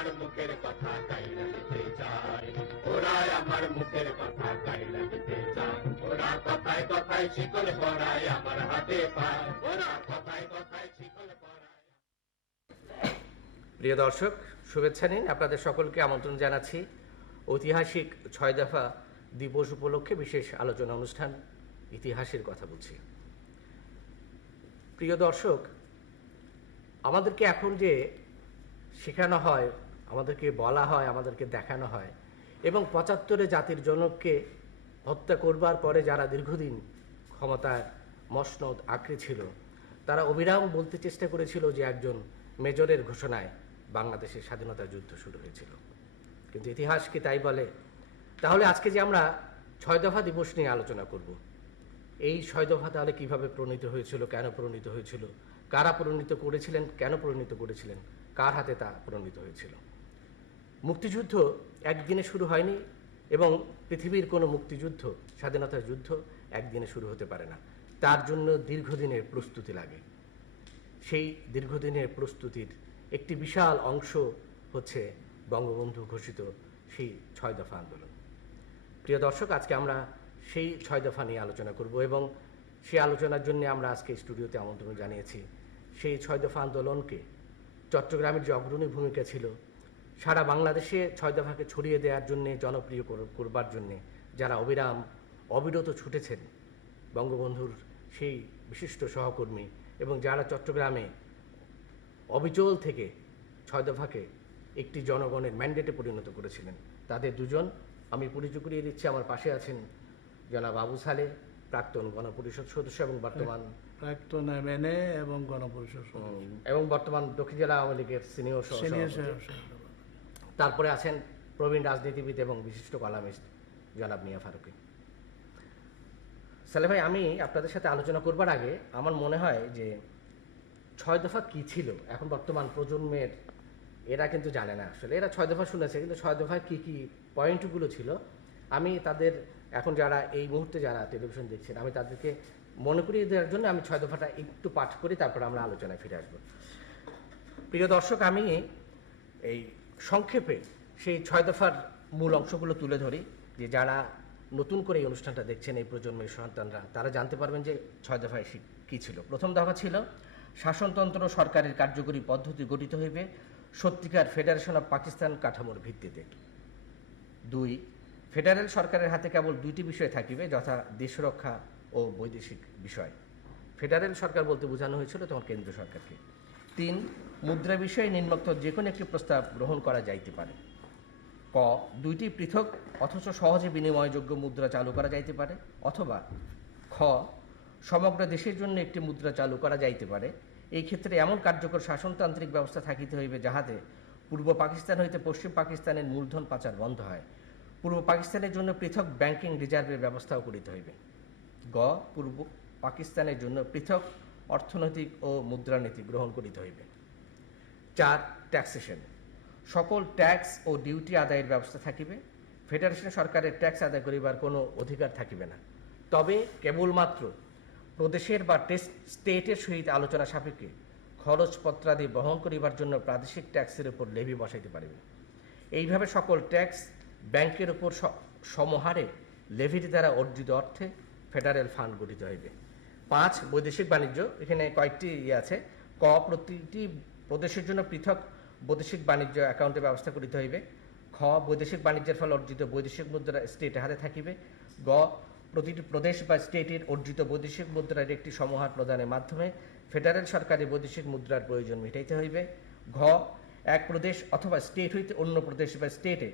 আমার মুখের কথা কাইরা দিতে চায়। ওরা আমার মুখের কথা কাইরা দিতে চায়। ওরা কথায় কথায় শিকল পরায় আমার হাতে পায়। ওরা কথায় কথায় শিকল পরায়। প্রিয় দর্শক, শুভেচ্ছা নিন। আপনাদের সকলকে আমন্ত্রণ জানাচ্ছি। ঐতিহাসিক ছয় দফা দিবস উপলক্ষে বিশেষ আলোচনা অনুষ্ঠান, ইতিহাসের কথা বলছি। প্রিয় দর্শক, আমাদেরকে এখন যে শেখানো হয় আমাদেরকে বলা হয়, আমাদেরকে দেখানো হয়। এবং পঁচাত্তরে জাতির জনককে হত্যা করবার পরে যারা দীর্ঘদিন ক্ষমতার মসনদ আঁকড়ে ছিল, তারা অবিরাম বলতে চেষ্টা করেছিল যে একজন মেজরের ঘোষণায় বাংলাদেশের স্বাধীনতা যুদ্ধ শুরু হয়েছিল। কিন্তু ইতিহাস কি তাই বলে? তাহলে আজকে যে আমরা ছয় দফা দিবস নিয়ে আলোচনা করব, এই ছয় দফা তাহলে কীভাবে প্রণীত হয়েছিল, কেন প্রণীত হয়েছিল, কারা প্রণীত করেছিলেন, কেন প্রণীত করেছিলেন, কার হাতে তা প্রণীত হয়েছিল? মুক্তিযুদ্ধ একদিনে শুরু হয়নি এবং পৃথিবীর কোনো মুক্তিযুদ্ধ স্বাধীনতার যুদ্ধ একদিনে শুরু হতে পারে না। তার জন্য দীর্ঘদিনের প্রস্তুতি লাগে। সেই দীর্ঘদিনের প্রস্তুতির একটি বিশাল অংশ হচ্ছে বঙ্গবন্ধু ঘোষিত সেই ছয় দফা আন্দোলন। প্রিয় দর্শক, আজকে আমরা সেই ছয় দফা নিয়ে আলোচনা করব এবং সেই আলোচনার জন্য আমরা আজকে স্টুডিওতে আমন্ত্রণ জানিয়েছি। সেই ছয় দফা আন্দোলনকে চট্টগ্রামের যে অগ্রণী ভূমিকা ছিল সারা বাংলাদেশে ছয় দফাকে ছড়িয়ে দেওয়ার জন্যে জনপ্রিয় কর- করবার জন্যে যারা অবিরাম অবিরত ছুটেছেন বঙ্গবন্ধুর সেই বিশিষ্ট সহকর্মী এবং যারা চট্টগ্রামে অবিচল থেকে ছয় দফাকে একটি জনগণের ম্যান্ডেটে পরিণত করেছিলেন তাদের দুজন আমি পরিচয় করিয়ে দিচ্ছি। আমার পাশে আছেন জনাব আবু সালে প্রাক্তন গণপরিষদ সদস্য এবং বর্তমান প্রাক্তন এমএনএ এবং গণপরিষদ এবং বর্তমান দক্ষিণ জেলা আওয়ামী লীগের সিনিয়র সহ- সিনিয়র। তারপরে আছেন প্রবীণ রাজনীতিবিদ এবং বিশিষ্ট কলামিস্ট জনাব মিয়া ফারুকি। সালে ভাই, আমি আপনাদের সাথে আলোচনা করবার আগে আমার মনে হয় যে ছয় দফা কি ছিল? এখন বর্তমান প্রজন্মের এরা কিন্তু জানে না আসলে। এরা ছয় দফা শুনেছে, কিন্তু ছয় দফায় কি কি পয়েন্টগুলো ছিল? আমি তাদের, এখন যারা এই মুহূর্তে যারা টেলিভিশন দেখছেন, আমি তাদেরকে মনে করিয়ে দেওয়ার জন্য আমি ছয় দফাটা একটু পাঠ করি, তারপর আমরা আলোচনায় ফিরে আসব। প্রিয় দর্শক, আমি এই সংক্ষেপে সেই ছয় দফার মূল অংশগুলো তুলে ধরি, যে যারা নতুন করে এই অনুষ্ঠানটা দেখছেন, এই প্রজন্মের সন্তানরা, তারা জানতে পারবেন যে ছয় দফায় কী ছিল। প্রথম দফা ছিল, শাসনতন্ত্র সরকারের কার্যকরী পদ্ধতি গঠিত হইবে সত্যিকার ফেডারেশন অফ পাকিস্তান কাঠামোর ভিত্তিতে। দুই ফেডারেল সরকারের হাতে কেবল দুইটি বিষয় থাকিবে, যথা দেশরক্ষা ও বৈদেশিক বিষয়। ফেডারেল সরকার বলতে বোঝানো হয়েছিল তখন কেন্দ্র সরকারকে। তিন মুদ্রা বিষয়ে নিম্নোক্ত যে কোনো একটি প্রস্তাব গ্রহণ করা যাইতে পারে। ক, দুইটি পৃথক অথচ সহজে বিনিময়যোগ্য মুদ্রা চালু করা যাইতে পারে, অথবা খ, সমগ্র দেশের জন্য একটি মুদ্রা চালু করা যাইতে পারে। এই ক্ষেত্রে এমন কার্যকর শাসনতান্ত্রিক ব্যবস্থা থাকিতে হইবে যাহাতে পূর্ব পাকিস্তান হইতে পশ্চিম পাকিস্তানের মূলধন পাচার বন্ধ হয়। পূর্ব পাকিস্তানের জন্য পৃথক ব্যাংকিং রিজার্ভের ব্যবস্থাও করিতে হইবে। গ, পূর্ব পাকিস্তানের জন্য পৃথক অর্থনৈতিক ও মুদ্রানীতি গ্রহণ করিতে হইবে। চার ট্যাক্সেশন। সকল ট্যাক্স ও ডিউটি আদায়ের ব্যবস্থা থাকিবে। ফেডারেশন সরকারের ট্যাক্স আদায় করিবার কোনো অধিকার থাকিবে না। তবে কেবলমাত্র প্রদেশের বা স্টেটের সহিত আলোচনা সাপেক্ষে খরচপত্রাদি বহন করিবার জন্য প্রাদেশিক ট্যাক্সের উপর লেভি বসাইতে পারিবে। এইভাবে সকল ট্যাক্স ব্যাংকের উপর সমহারে লেভির দ্বারা অর্জিত অর্থে ফেডারেল ফান্ড গঠিত হইবে। পাঁচ বৈদেশিক বাণিজ্য, এখানে কয়েকটি ইয়ে আছে। ক প্রতিটি প্রদেশের জন্য পৃথক বৈদেশিক বাণিজ্য অ্যাকাউন্টের ব্যবস্থা করিতে হইবে। খ, বৈদেশিক বাণিজ্যের ফলে অর্জিত বৈদেশিক মুদ্রা স্টেটের হাতে থাকিবে। গ, প্রতিটি প্রদেশ বা স্টেটের অর্জিত বৈদেশিক মুদ্রার একটি সমাহার প্রদানের মাধ্যমে ফেডারেল সরকারের বৈদেশিক মুদ্রার প্রয়োজন মেটাইতে হইবে। ঘ, এক প্রদেশ অথবা স্টেট হইতে অন্য প্রদেশ বা স্টেটে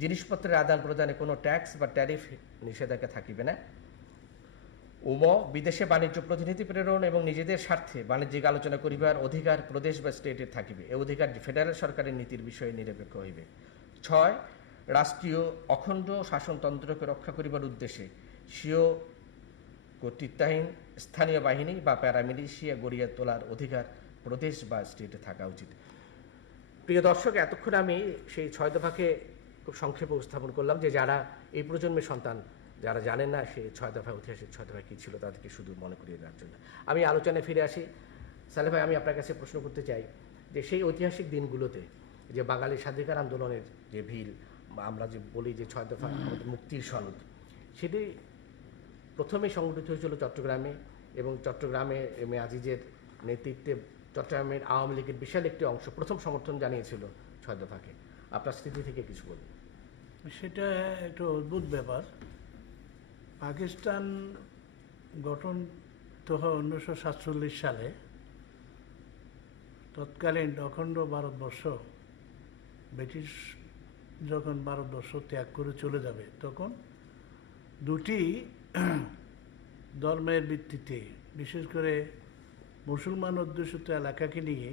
জিনিসপত্রের আদান প্রদানে কোনো ট্যাক্স বা ট্যারিফ নিষেধাজ্ঞা থাকিবে না। উম, বিদেশে বাণিজ্য প্রতিনিধি প্রেরণ এবং নিজেদের স্বার্থে বাণিজ্যিক আলোচনা করিবার অধিকার প্রদেশ বা স্টেটের থাকিবে। এ অধিকার ফেডারেল সরকারের নীতির বিষয়ে নিরপেক্ষ হইবে। ছয়, রাষ্ট্রীয় অখণ্ড শাসনতন্ত্রকে রক্ষা করিবার উদ্দেশ্যে স্বীয় কর্তৃত্বাহীন স্থানীয় বাহিনী বা প্যারামিলিশিয়া গড়িয়ে তোলার অধিকার প্রদেশ বা স্টেটে থাকা উচিত। প্রিয় দর্শক, এতক্ষণ আমি সেই ছয় দফাকে খুব সংক্ষেপে উপস্থাপন করলাম যে যারা এই প্রজন্মের সন্তান যারা জানেন না সে ছয় দফা ঐতিহাসিক ছয় দফা কী ছিল তাদেরকে শুধু মনে করিয়ে দেওয়ার জন্য। আমি আলোচনায় ফিরে আসি। সালে ভাই আমি আপনার কাছে প্রশ্ন করতে চাই যে সেই ঐতিহাসিক দিনগুলোতে যে বাঙালি স্বাধিকার আন্দোলনের যে ভিল বা আমরা যে বলি যে ছয় দফা আমাদের মুক্তির সনদ সেটি প্রথমে সংগঠিত হয়েছিল চট্টগ্রামে এবং চট্টগ্রামে এম এ আজিজের নেতৃত্বে চট্টগ্রামের আওয়ামী লীগের বিশাল একটি অংশ প্রথম সমর্থন জানিয়েছিল ছয় দফাকে। আপনার স্মৃতি থেকে কিছু বলুন। সেটা একটা অদ্ভুত ব্যাপার। পাকিস্তান গঠন তো হয় উনিশশো সাতচল্লিশ সালে। তৎকালীন অখণ্ড ভারতবর্ষ, ব্রিটিশ যখন ভারতবর্ষ ত্যাগ করে চলে যাবে, তখন দুটি ধর্মের ভিত্তিতে, বিশেষ করে মুসলমান অধ্যুষিত এলাকাকে নিয়ে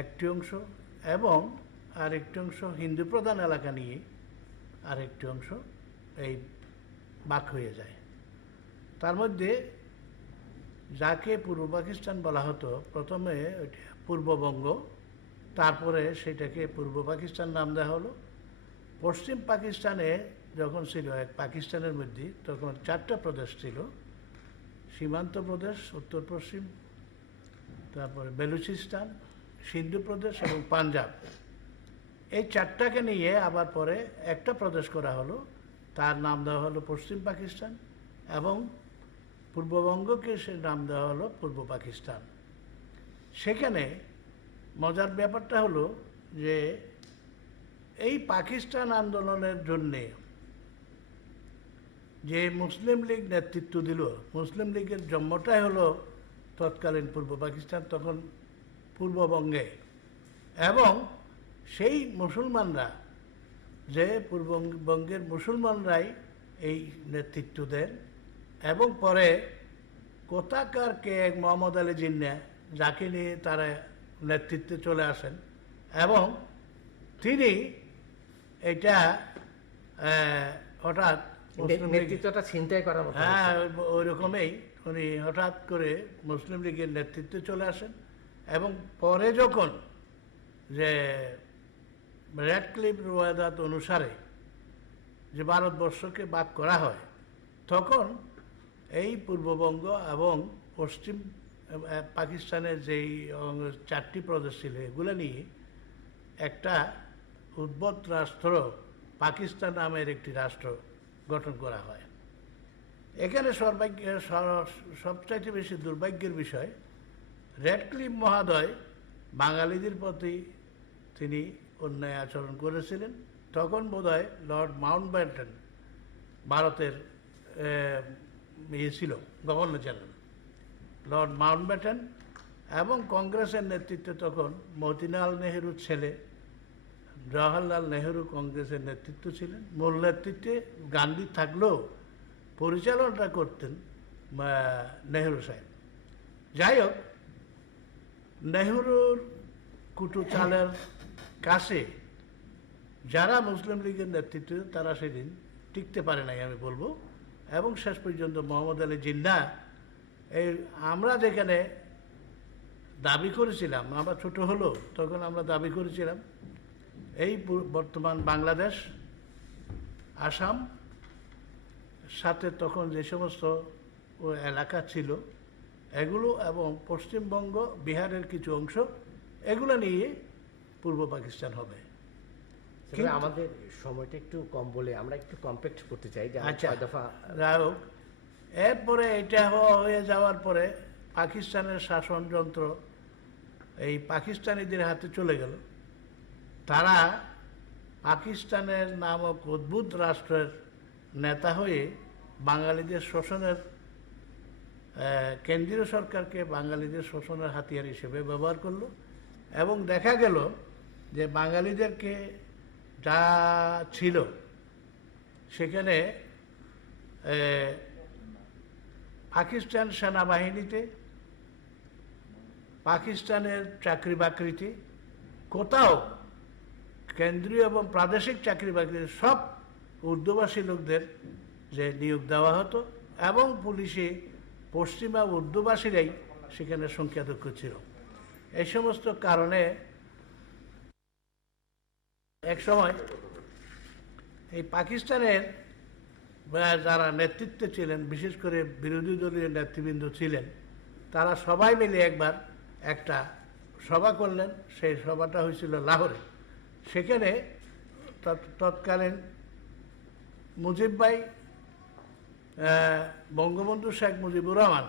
একটি অংশ এবং আরেকটি অংশ হিন্দু প্রধান এলাকা নিয়ে আরেকটি অংশ এই বাক হয়ে যায়। তার মধ্যে যাকে পূর্ব পাকিস্তান বলা হতো, প্রথমে ওইটা পূর্ববঙ্গ, তারপরে সেটাকে পূর্ব পাকিস্তান নাম দেওয়া হলো। পশ্চিম পাকিস্তানে যখন ছিল এক পাকিস্তানের মধ্যে, তখন চারটা প্রদেশ ছিল। সীমান্ত প্রদেশ, উত্তর পশ্চিম, তারপরে বেলুচিস্তান, সিন্ধু প্রদেশ এবং পাঞ্জাব। এই চারটাকে নিয়ে আবার পরে একটা প্রদেশ করা হলো। তার নাম দেওয়া হলো পশ্চিম পাকিস্তান এবং পূর্ববঙ্গকে সে নাম দেওয়া হলো পূর্ব পাকিস্তান। সেখানে মজার ব্যাপারটা হলো যে এই পাকিস্তান আন্দোলনের জন্যে যে মুসলিম লীগ নেতৃত্ব দিল, মুসলিম লীগের জন্মটাই হলো তৎকালীন পূর্ব পাকিস্তান, তখন পূর্ববঙ্গে। এবং সেই মুসলমানরা যে পূর্ববঙ্গের মুসলমানরাই এই নেতৃত্ব দেন এবং পরে কোথাকার কে এক মোহাম্মদ আলী জিন্না যাকে নিয়ে তারা নেতৃত্বে চলে আসেন এবং তিনি এটা হঠাৎ নেতৃত্বটা ছিনতাই করার মতো হ্যাঁ ওই রকমই উনি হঠাৎ করে মুসলিম লীগের নেতৃত্বে চলে আসেন এবং পরে যখন যে রেড ক্লিপ রোয়াদাত অনুসারে যে ভারতবর্ষকে বাদ করা হয়, তখন এই পূর্ববঙ্গ এবং পশ্চিম পাকিস্তানের যেই চারটি প্রদেশ ছিল, এগুলো নিয়ে একটা উদ্ভট রাষ্ট্র পাকিস্তান নামের একটি রাষ্ট্র গঠন করা হয়। এখানে সর্বাগ্য সবচাইতে বেশি দুর্ভাগ্যের বিষয় রেড ক্লিপ মহাদয় বাঙালিদের প্রতি তিনি অন্যায় আচরণ করেছিলেন। তখন বোধহয় লর্ড মাউন্ট ব্যাটন ভারতের ইয়ে ছিল, governor general. Lord Mountbatten এবং কংগ্রেসের নেতৃত্বে তখন মতিলাল নেহেরুর ছেলে জওয়াহরলাল নেহেরু কংগ্রেসের নেতৃত্ব ছিলেন। মূল নেতৃত্বে গান্ধী থাকলেও পরিচালনাটা করতেন নেহেরু সাহেব। যাই হোক, নেহরুর কুটু চালের কাছে, যারা মুসলিম লীগের নেতৃত্ব, তারা সেদিন টিকতে পারে নাই, আমি বলব। এবং শেষ পর্যন্ত মোহাম্মদ আলী জিন্না, এই আমরা যেখানে দাবি করেছিলাম, আমরা ছোট হলো, তখন আমরা দাবি করেছিলাম, এই বর্তমান বাংলাদেশ, আসাম, সাথে তখন যে সমস্ত এলাকা ছিল, এগুলো এবং পশ্চিমবঙ্গ, বিহারের কিছু অংশ, এগুলো নিয়ে পূর্ব পাকিস্তান হবে। আমাদের সময়টা একটু কম বলে আমরা একটু কম্প্যাক্ট করতে চাই আচ্ছা দফা যাই হোক। এরপরে এটা হওয়া হয়ে যাওয়ার পরে পাকিস্তানের শাসনযন্ত্র এই পাকিস্তানিদের হাতে চলে গেল। তারা পাকিস্তানের নামক অদ্ভুত রাষ্ট্রের নেতা হয়ে বাঙালিদের শোষণের কেন্দ্রীয় সরকারকে বাঙালিদের শোষণের হাতিয়ার হিসেবে ব্যবহার করল এবং দেখা গেল যে বাঙালিদেরকে যা ছিল, সেখানে পাকিস্তান সেনাবাহিনীতে, পাকিস্তানের চাকরি বাকরিতে কোথাও কেন্দ্রীয় এবং প্রাদেশিক চাকরি বাকরিতে সব উর্দুভাষী লোকদের যে নিয়োগ দেওয়া হতো এবং পুলিশে পশ্চিমা উর্দুভাষীরাই সেখানে সংখ্যাধ্যক্ষ ছিল। এই সমস্ত কারণে এক সময় এই পাকিস্তানের যারা নেতৃত্বে ছিলেন, বিশেষ করে বিরোধী দলীয় নেতৃবৃন্দ ছিলেন, তারা সবাই মিলে একবার একটা সভা করলেন। সেই সভাটা হয়েছিল লাহোরে। সেখানে তৎকালীন মুজিব ভাই বঙ্গবন্ধু শেখ মুজিবুর রহমান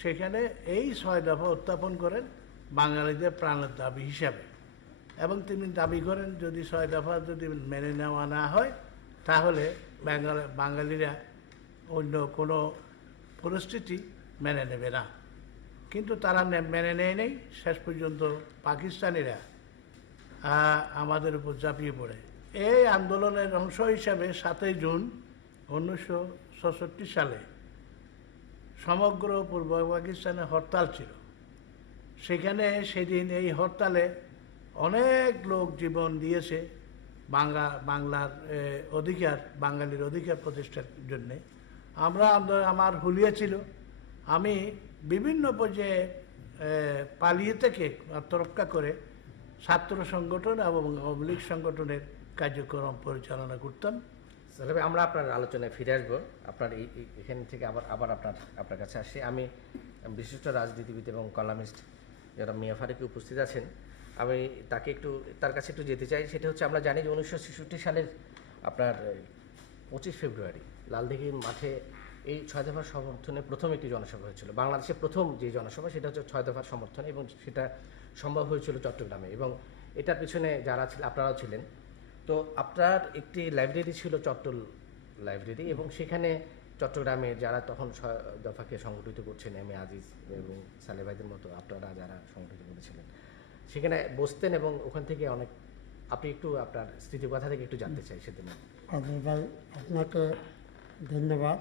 সেখানে এই ছয় দফা উত্থাপন করেন বাঙালিদের প্রাণের দাবি হিসাবে। এবং তিনি দাবি করেন, যদি ছয় দফা যদি মেনে নেওয়া না হয়, তাহলে বাঙালি, বাঙালিরা অন্য কোনো পরিস্থিতি মেনে নেবে না। কিন্তু তারা মেনে নেয় নেই, শেষ পর্যন্ত পাকিস্তানিরা আমাদের উপর ঝাঁপিয়ে পড়ে। এই আন্দোলনের অংশ হিসাবে সাতই জুন উনিশশো সালে সমগ্র পূর্ব পাকিস্তানে হরতাল ছিল। সেখানে সেদিন এই হরতালে অনেক লোক জীবন দিয়েছে বাংলা, বাংলার অধিকার, বাঙালির অধিকার প্রতিষ্ঠার জন্যে। আমরা আমার হুলিয়া ছিল। আমি বিভিন্ন পর্যায়ে পালিয়ে থেকে আত্মরক্ষা করে ছাত্র সংগঠন এবং আওয়ামী লীগ সংগঠনের কার্যক্রম পরিচালনা করতাম। তাহলে আমরা আপনার আলোচনায় ফিরে আসব। আপনার এই- এখান থেকে আবার আবার আপনার আপনার কাছে আসি। আমি বিশিষ্ট রাজনীতিবিদ এবং কলামিস্ট যারা মিয়া ফারুকি উপস্থিত আছেন আমি তাকে একটু, তার কাছে একটু যেতে চাই। সেটা হচ্ছে আমরা জানি যে উনিশশো ছেষট্টি সালের আপনার পঁচিশ ফেব্রুয়ারি লালদিঘির মাঠে এই ছয় দফার সমর্থনে প্রথম একটি জনসভা হয়েছিল। বাংলাদেশের প্রথম যে জনসভা, সেটা হচ্ছে ছয় দফার সমর্থনে এবং সেটা সম্ভব হয়েছিল চট্টগ্রামে এবং এটার পিছনে যারা ছিল, আপনারাও ছিলেন। তো আপনার একটি লাইব্রেরি ছিল চট্টল লাইব্রেরি এবং সেখানে চট্টগ্রামে যারা তখন ছয় দফাকে সংগঠিত করছেন এম এ আজিজ এবং সালে ভাইদের মতো, আপনারা যারা সংগঠিত করেছিলেন সেখানে বসতেন এবং ওখান থেকে অনেক, আপনি একটু আপনার স্মৃতির কথা থেকে একটু জানতে চাই সেদিন। ভাই আপনাকে ধন্যবাদ।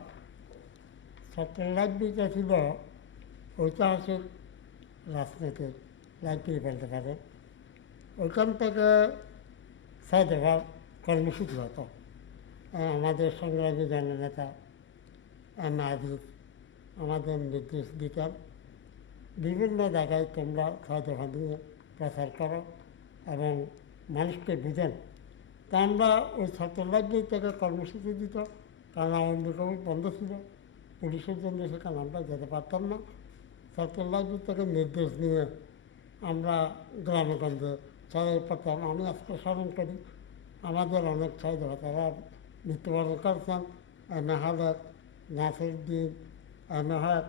ছাত্র লাইব্রেরিটা ছিল ঐতিহাসিক রাজনীতির লাইব্রেরি বলতে পারেন ওইখান থেকে দফার কর্মসূচি হতো। আমাদের সংগ্রামী জননেতা আজিজ, আমাদের নির্দেশ দিতেন। বিভিন্ন জায়গায় তোমরা দফা নিয়ে প্রচার করো এবং মানুষকে বুঝেন। তা আমরা ওই ছাত্র থেকে কর্মসূচি দিত। কারণ আমাদের কবি বন্ধ ছিল। পুলিশের জন্য সেখানে আমরা যেতে পারতাম না। ছাত্র থেকে নির্দেশ নিয়ে আমরা গ্রামে গঞ্জে চলাই পারতাম আমি আজকে স্মরণ করি, আমাদের অনেক ছয় তারা মৃত্যুবরণ করছেন। এম এ হালত নাসিরুদ্দিন এম এ হক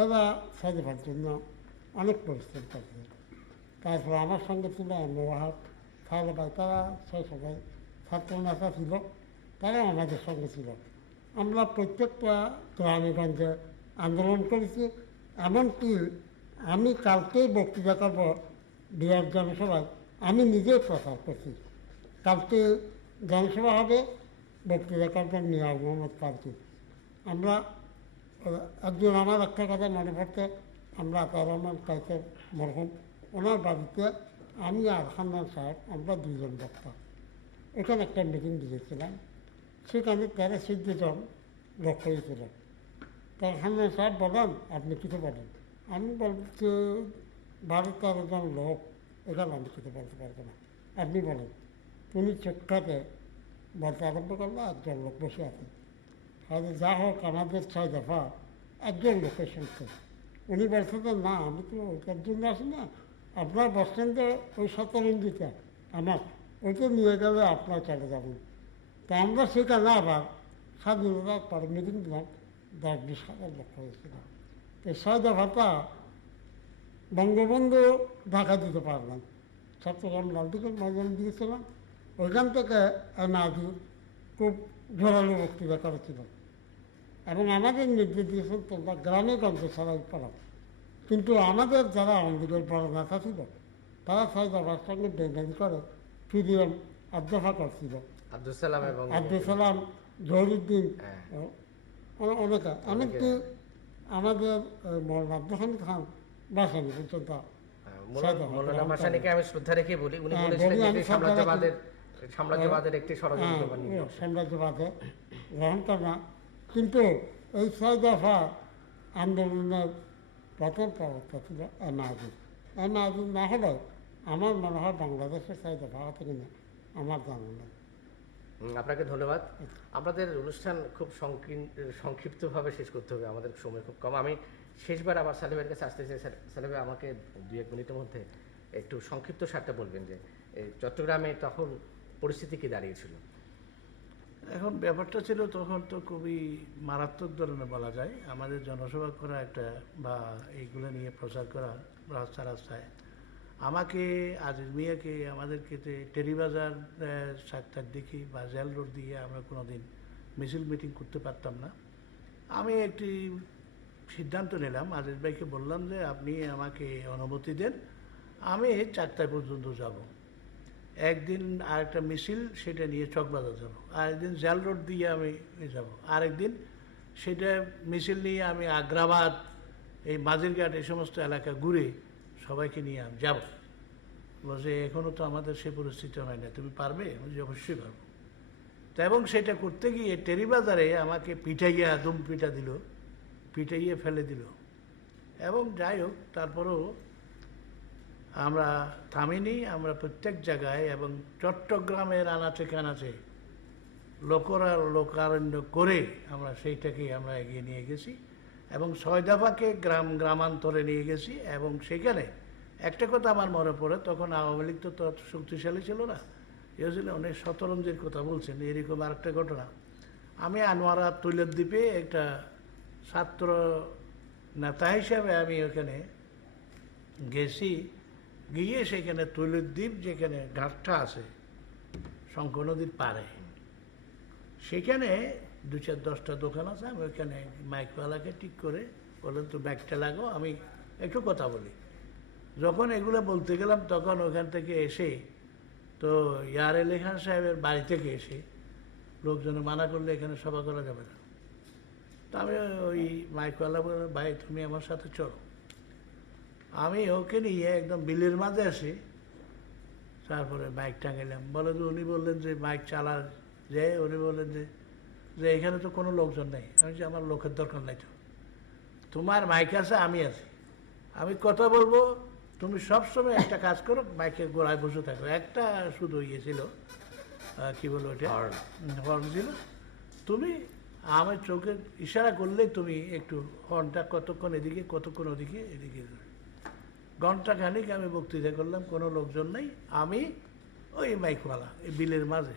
এরা ছয় জন্য অনেক পরিশ্রম করছে তারপর আমার সঙ্গে ছিল ওয়াহাব তাহলে ভাই তারা সেই সবাই ছাত্র নেতা ছিল তারা আমাদের সঙ্গে ছিল আমরা প্রত্যেকটা গ্রামেগঞ্জে আন্দোলন করেছি এমনকি আমি কালকেই বক্তৃতা করব বিরাট জনসভায় আমি নিজেই প্রচার করছি কালকে জনসভা হবে বক্তৃতা করবেন মিয়াজ মোহাম্মদ কালকে আমরা একজন আমার একটা কথা মনে পড়তে আমরা রহমান কাইসের মরহুম ওনার বাড়িতে আমি আর হান্নান সাহেব, আমরা দুজন বক্তা। এখানে একটা মিটিং দিয়েছিলাম। সেখানে তেরো চোদ্দ জন লোক হয়েছিল। তার হান্নান সাহেব বলেন, আপনি কিছু বলেন। আমি বলছি বারো তেরো জন লোক, এখানে আমি কিছু বলতে পারব না। আপনি বলেন। তুমি চোখটাকে বলতে আরম্ভ করল, একজন লোক বসে আছে। তাহলে যা হোক, আমাদের ছয় দফা একজন লোকের শুনছে। উনি বলছেন না, আমি তো ওইটার জন্য আসি না। আপনার বাস স্ট্যান্ডে ওই শতরঞ্জিটা আমার ওইটা নিয়ে গেলে আপনার চলে যাবেন তা আমরা সেখানে আবার স্বাধীনতার পরে মিটিং দিলাম, দশ বিশ হাজার লোক হয়েছিল তো ছয় দফাটা বঙ্গবন্ধু ঢাকা দিতে পারলাম চট্টগ্রাম লালদিকের ময়দান দিয়েছিলাম। ওইখান থেকে নাজি খুব জোরালো বক্তৃতা করেছিল। এবং আমাদের নির্দেশ দিয়েছেন তোমরা গ্রামে গঞ্জে সবাই পড়াও কিন্তু আমাদের যারা আমাদের বড় নেতা ছিল তারা ছয় দফার সঙ্গে বেঙ্গালি করে ফিরিয়ে অধ্যফা করছিল আব্দুল সালাম এবং আব্দুল সালাম জহিরুদ্দিন হ্যাঁ। অনেকে। এমনকি আমাদের মৌলানা আব্দুল হামিদ খান বাসানি পর্যন্ত হ্যাঁ, মৌলানা- মৌলানা ভাসানীকে আমি শ্রদ্ধা রেখে বলি। উনি হ্যাঁ, বলেছিলেন যে রাখি। সাম্রাজ্যবাদের সাম্রাজ্যবাদের একটি ষড়যন্ত্র সাম্রাজ্যবাদে গ্রহণ করে। কিন্তু এই ছয় দফা আন্দোলনের প্রথম প্রবক্তা ছিল এম আজিজ না হলে আমার মনে হয় বাংলাদেশের দফা হতে কিনা আমার জানা নেই। আপনাকে ধন্যবাদ। আমাদের অনুষ্ঠান খুব সংকীর্ণ সংক্ষিপ্তভাবে শেষ করতে হবে আমাদের সময় খুব কম। আমি শেষবার আবার সালেবের কাছে আসতে চাই। সালেবে আমাকে দু এক মিনিটের মধ্যে একটু সংক্ষিপ্ত সারটা বলবেন যে এই চট্টগ্রামে তখন পরিস্থিতি কি দাঁড়িয়েছিল? এখন ব্যাপারটা ছিল তখন তো খুবই মারাত্মক ধরনের বলা যায়। আমাদের জনসভা করা একটা বা এইগুলো নিয়ে প্রচার করা রাস্তা রাস্তায়। আমাকে, আজিজ মিয়াকে, আমাদেরকে তে- টেরিবাজার সাতটার দিকে বা জেল রোড দিয়ে আমরা কোনোদিন মিছিল মিটিং করতে পারতাম না। আমি একটি সিদ্ধান্ত নিলাম, আজিজ ভাইকে বললাম যে আপনি আমাকে অনুমতি দেন, আমি চারটায় পর্যন্ত যাব। একদিন আরেকটা মিছিল, সেটা নিয়ে চকবাজার যাব। আরেকদিন জাল রোড দিয়ে আমি যাব। আরেকদিন সেটা মিছিল নিয়ে আমি আগ্রাবাদ, এই মাঝিরঘাট এই সমস্ত এলাকা ঘুরে সবাইকে নিয়ে আমি যাব। বলছে এখনও তো আমাদের সে পরিস্থিতি হয় না, তুমি পারবে? আমি অবশ্যই পারব। তা এবং সেটা করতে গিয়ে টেরিবাজারে আমাকে পিঠাইয়া দুম পিঠা দিল, পিটাইয়ে ফেলে দিল। এবং যাই হোক, তারপরেও আমরা থামিনি, আমরা প্রত্যেক জায়গায় এবং চট্টগ্রামের আনাচে কানাচে লোকরা লোকারণ্য করে আমরা সেইটাকে আমরা এগিয়ে নিয়ে গেছি এবং ছয় দফাকে গ্রাম গ্রামান্তরে নিয়ে গেছি এবং সেখানে একটা কথা আমার মনে পড়ে, তখন আওয়ামী লীগ তো তত শক্তিশালী ছিল না এ হচ্ছিল অনেক শতরঞ্জের কথা বলছেন, এরকম আরেকটা ঘটনা। আমি আনোয়ারা তৈলের দ্বীপে একটা ছাত্র নেতা হিসাবে আমি ওখানে গেছি গিয়ে সেখানে তৈলের দ্বীপ যেখানে ঘাটটা আছে, শঙ্খ নদীর পারে সেখানে দু চার দশটা দোকান আছে, আমি ওইখানে মাইকওয়ালাকে ঠিক করে বললেন তো ব্যাগটা লাগো, আমি একটু কথা বলি। যখন এগুলো বলতে গেলাম, তখন ওখান থেকে এসে তো ইয়ার আলী খান সাহেবের বাড়ি থেকে এসে লোকজনে মানা করলে এখানে সভা করা যাবে না। তো আমি ওই মাইকওয়ালা বললাম ভাই, তুমি আমার সাথে চলো। আমি ওকে নিয়ে একদম বিলের মাঝে আসি। তারপরে বাইক টাঙাইলাম বলে যে উনি বললেন যে বাইক চালার যে উনি বললেন যে যে এখানে তো কোনো লোকজন নেই। আমি যে আমার লোকের দরকার নাই তো। তোমার মাইক আছে আমি আছি। আমি কথা বলব তুমি সবসময় একটা কাজ করো বাইকের গোড়ায় বসে থাকো। একটা শুধু ইয়ে ছিল আহ, কি বলব এটা. হর্ন ছিল। তুমি আমার চোখে ইশারা করলেই তুমি একটু হর্নটা কতক্ষণ এদিকে কতক্ষণ ওদিকে এদিকে। ঘণ্টা খানিক আমি বক্তৃতা করলাম, কোনো লোকজন নেই, আমি ওই মাইকওয়ালা, এই বিলের মাঝে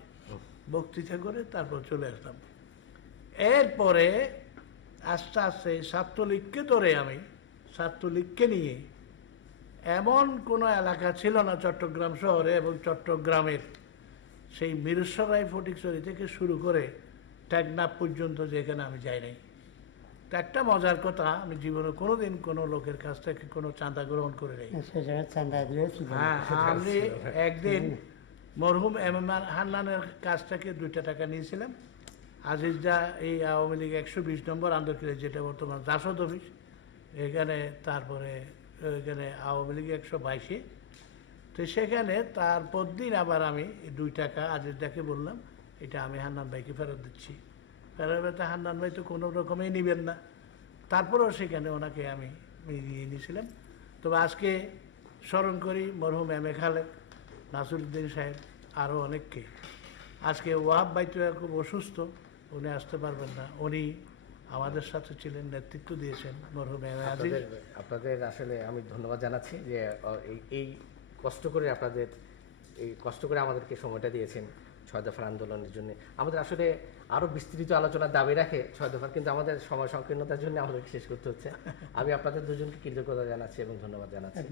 বক্তৃতা করে তারপর চলে আসলাম। এরপরে আস্তে আস্তে ছাত্রলীগকে ধরে আমি, ছাত্রলীগকে নিয়ে, এমন কোনো এলাকা ছিল না চট্টগ্রাম শহরে এবং চট্টগ্রামের, সেই মিরসরাই ফটিকছড়ি থেকে শুরু করে টেকনাফ পর্যন্ত যেখানে আমি যাই নাই। তা একটা মজার কথা আমি জীবনে কোনোদিন কোনো লোকের কাছ থেকে কোনো চাঁদা গ্রহণ করে নেই। হ্যাঁ আমি একদিন মরহুম এম এম হান্নানের কাছ থেকে দুইটা টাকা নিয়েছিলাম। আজিজদা এই আওয়ামী লীগ একশো বিশ নম্বর আন্দোলন যেটা বর্তমান জাসদ অফিস এখানে তারপরে এখানে আওয়ামী লীগ একশো বাইশে। তো সেখানে তারপর দিন আবার আমি দুই টাকা আজিজদাকে বললাম এটা আমি হান্নান ভাইকে ফেরত দিচ্ছি। ফেরত দিতে হান্নান ভাই তো কোনো রকমেই নেবেন না। তারপরেও সেখানে ওনাকে আমি নিয়ে নিয়েছিলাম। তবে আজকে স্মরণ করি মরহুম এম এ খালেক নাসিরুদ্দিন সাহেব আরও অনেককে। আজকে ওয়াহাব ভাই তো খুব অসুস্থ উনি আসতে পারবেন না। উনি আমাদের সাথে ছিলেন নেতৃত্ব দিয়েছেন মরহুম এম আজিজ আপনাদের আপনাদের আসলে আমি ধন্যবাদ জানাচ্ছি যে এই এই কষ্ট করে আপনাদের এই কষ্ট করে আমাদেরকে সময়টা দিয়েছেন। ছয় দফার আন্দোলনের জন্য। আমাদের আসলে আরও বিস্তৃত আলোচনার দাবি রাখে ছয় দফার কিন্তু আমাদের সময় সংকীর্ণতার জন্য আমাদেরকে শেষ করতে হচ্ছে। আমি আপনাদের দুজনকে কৃতজ্ঞতা জানাচ্ছি এবং ধন্যবাদ জানাচ্ছি।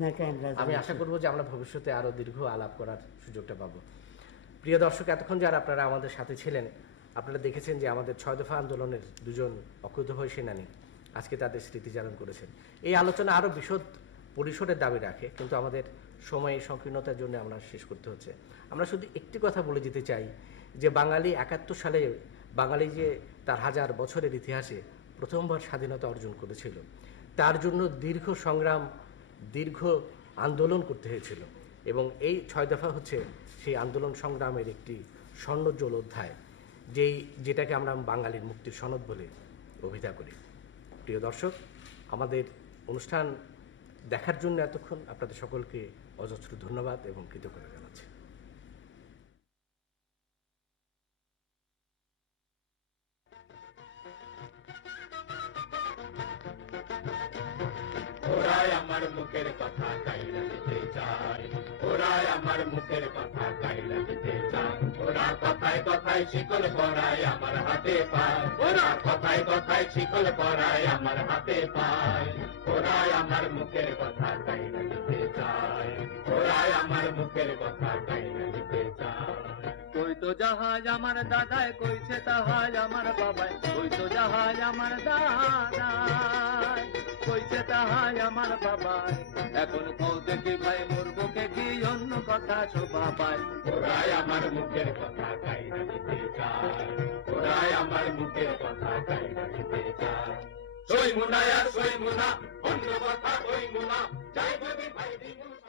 আমি আশা করব যে আমরা ভবিষ্যতে আরও দীর্ঘ আলাপ করার সুযোগটা পাবো। প্রিয় দর্শক এতক্ষণ যারা আপনারা আমাদের সাথে ছিলেন আপনারা দেখেছেন যে আমাদের ছয় দফা আন্দোলনের দুজন অকুতভয় সেনানী আজকে তাদের স্মৃতিচারণ করেছেন। এই আলোচনা আরও বিশদ পরিসরের দাবি রাখে কিন্তু আমাদের সময় সংকীর্ণতার জন্য আমরা শেষ করতে হচ্ছে। আমরা শুধু একটি কথা বলে যেতে চাই যে বাঙালি একাত্তর সালে বাঙালি যে তার হাজার বছরের ইতিহাসে প্রথমবার স্বাধীনতা অর্জন করেছিল, তার জন্য দীর্ঘ সংগ্রাম, দীর্ঘ আন্দোলন করতে হয়েছিল এবং এই ছয় দফা হচ্ছে সেই আন্দোলন সংগ্রামের একটি স্বর্ণোজ্জ্বল অধ্যায়, যেই, যেটাকে আমরা বাঙালির মুক্তির সনদ বলে অভিধা করি। প্রিয় দর্শক, আমাদের অনুষ্ঠান দেখার জন্য এতক্ষণ আপনাদের সকলকে অজস্র ধন্যবাদ এবং কৃতজ্ঞতা জানাচ্ছি। আমার মুখের কথা ওরা কাইলা দিতে চায়। ওরা কথায় কথায় শিকল পরায় আমার হাতে পায়। ওরা কথায় কথায় শিকল আমার হাতে পায়। ওরাই আমার মুখের কথা কাইলা দিতে আমার মুখের কথা কাইলা দিতে চায় কই তো জাহাজ আমার দাদায় কইছে তাহাজ আমার বাবায় কই তো জাহাজ আমার দাদায় কইছে তাহাজ আমার বাবায় এখন কও দেখি ভাই মোর বুকে কি অন্য কথা শোভা পায়। ওরাই আমার মুখের কথা কাইলা দিতে চায় ওরাই আমার মুখের কথা কাইলা দিতে চায় সই মুনা আর সই মুনা অন্য কথা কই মুনা। যাই ভাই দি মুনা